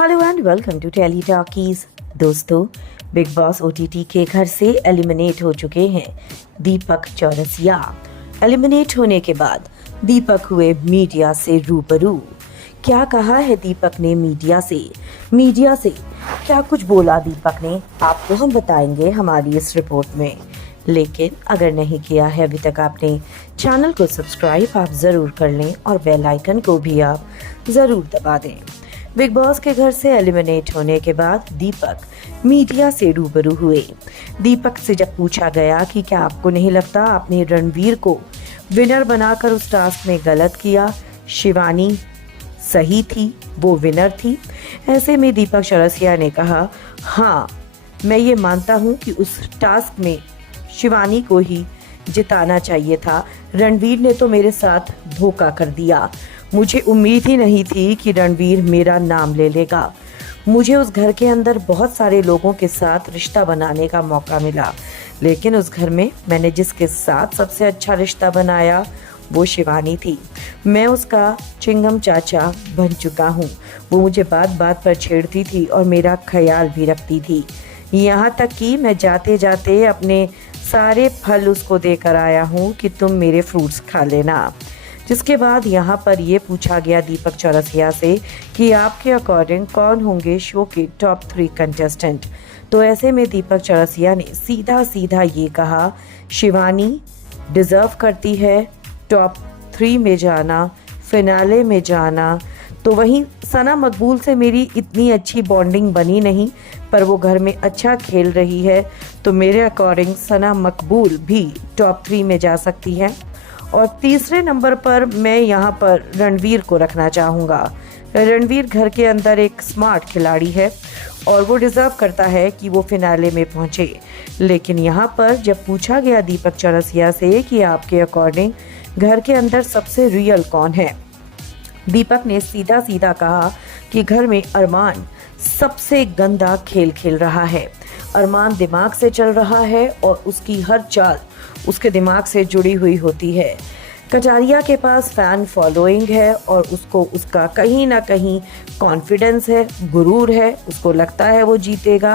Hello and welcome to Telly Talkies. दोस्तों, Bigg Boss OTT के घर से एलिमिनेट हो चुके हैं दीपक चौरसिया। एलिमिनेट होने के बाद दीपक हुए मीडिया से रूबरू। क्या कहा है दीपक ने मीडिया से क्या कुछ बोला दीपक ने, आपको हम बताएंगे हमारी इस रिपोर्ट में। लेकिन अगर नहीं किया है अभी तक आपने चैनल को सब्सक्राइब, आप ज़रूर कर लें और बेल आइकन को भी आप ज़रूर दबा दें। बिग बॉस के घर से एलिमिनेट होने के बाद दीपक मीडिया से रूबरू हुए। दीपक से जब पूछा गया कि क्या आपको नहीं लगता आपने रणवीर को विनर बनाकर उस टास्क में गलत किया, शिवानी सही थी, वो विनर थी। ऐसे में दीपक चौरसिया ने कहा, हाँ मैं ये मानता हूँ कि उस टास्क में शिवानी को ही जिताना चाहिए था। रणवीर ने तो मेरे साथ धोखा कर दिया। मुझे उम्मीद ही नहीं थी कि रणवीर मेरा नाम ले लेगा। मुझे उस घर के अंदर बहुत सारे लोगों के साथ रिश्ता बनाने का मौका मिला, लेकिन उस घर में मैंने जिसके साथ सबसे अच्छा रिश्ता बनाया वो शिवानी थी। मैं उसका चिंगम चाचा बन चुका हूँ। वो मुझे बात बात पर छेड़ती थी और मेरा ख्याल भी रखती थी। यहाँ तक कि मैं जाते जाते अपने सारे फल उसको देकर आया हूँ कि तुम मेरे फ्रूट्स खा लेना। जिसके बाद यहाँ पर ये पूछा गया दीपक चौरसिया से कि आपके अकॉर्डिंग कौन होंगे शो के टॉप 3 कंटेस्टेंट। तो ऐसे में दीपक चौरसिया ने सीधा सीधा ये कहा, शिवानी डिज़र्व करती है टॉप 3 में जाना, फिनाले में जाना। तो वहीं सना मकबूल से मेरी इतनी अच्छी बॉन्डिंग बनी नहीं, पर वो घर में अच्छा खेल रही है, तो मेरे अकॉर्डिंग सना मकबूल भी टॉप 3 में जा सकती है। और तीसरे नंबर पर मैं यहाँ पर रणवीर को रखना चाहूँगा। रणवीर घर के अंदर एक स्मार्ट खिलाड़ी है और वो डिज़र्व करता है कि वो फिनाले में पहुँचे। लेकिन यहाँ पर जब पूछा गया दीपक चौरसिया से कि आपके अकॉर्डिंग घर के अंदर सबसे रियल कौन है, दीपक ने सीधा सीधा कहा कि घर में अरमान सबसे गंदा खेल खेल रहा है। अरमान दिमाग से चल रहा है और उसकी हर चाल उसके दिमाग से जुड़ी हुई होती है। कटारिया के पास फैन फॉलोइंग है और उसको उसका कहीं ना कहीं कॉन्फिडेंस है, गुरूर है, उसको लगता है वो जीतेगा।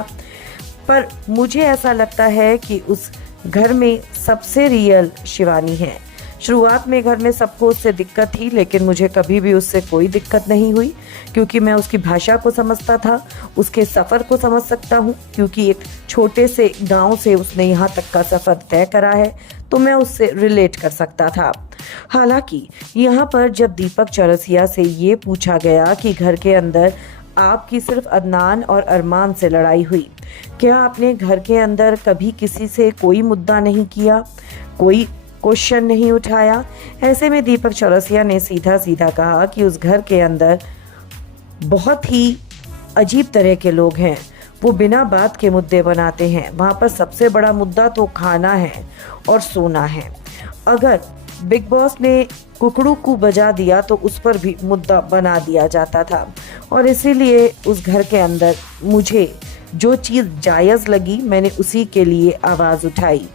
पर मुझे ऐसा लगता है कि उस घर में सबसे रियल शिवानी है। शुरुआत में घर में सबको उससे दिक्कत थी, लेकिन मुझे कभी भी उससे कोई दिक्कत नहीं हुई, क्योंकि मैं उसकी भाषा को समझता था, उसके सफ़र को समझ सकता हूँ, क्योंकि एक छोटे से गांव से उसने यहाँ तक का सफ़र तय करा है, तो मैं उससे रिलेट कर सकता था। हालांकि यहाँ पर जब दीपक चौरसिया से ये पूछा गया कि घर के अंदर आपकी सिर्फ अदनान और अरमान से लड़ाई हुई, क्या आपने घर के अंदर कभी किसी से कोई मुद्दा नहीं किया, कोई क्वेश्चन नहीं उठाया? ऐसे में दीपक चौरसिया ने सीधा सीधा कहा कि उस घर के अंदर बहुत ही अजीब तरह के लोग हैं, वो बिना बात के मुद्दे बनाते हैं। वहाँ पर सबसे बड़ा मुद्दा तो खाना है और सोना है। अगर बिग बॉस ने कुकड़ू को बजा दिया तो उस पर भी मुद्दा बना दिया जाता था, और इसीलिए उस घर के अंदर मुझे जो चीज़ जायज़ लगी मैंने उसी के लिए आवाज़ उठाई।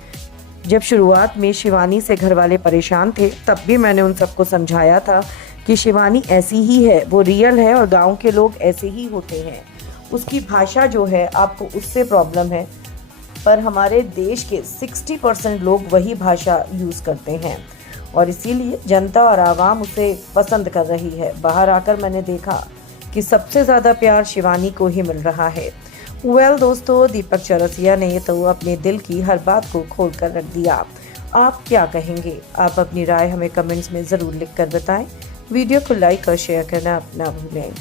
जब शुरुआत में शिवानी से घर वाले परेशान थे, तब भी मैंने उन सबको समझाया था कि शिवानी ऐसी ही है, वो रियल है और गांव के लोग ऐसे ही होते हैं। उसकी भाषा जो है आपको उससे प्रॉब्लम है, पर हमारे देश के 60% लोग वही भाषा यूज़ करते हैं और इसीलिए जनता और आवाम उसे पसंद कर रही है। बाहर आकर मैंने देखा कि सबसे ज़्यादा प्यार शिवानी को ही मिल रहा है। दोस्तों, दीपक चौरसिया ने तो अपने दिल की हर बात को खोल कर रख दिया। आप क्या कहेंगे? आप अपनी राय हमें कमेंट्स में ज़रूर लिख कर बताएं। वीडियो को लाइक और शेयर करना ना भूलें।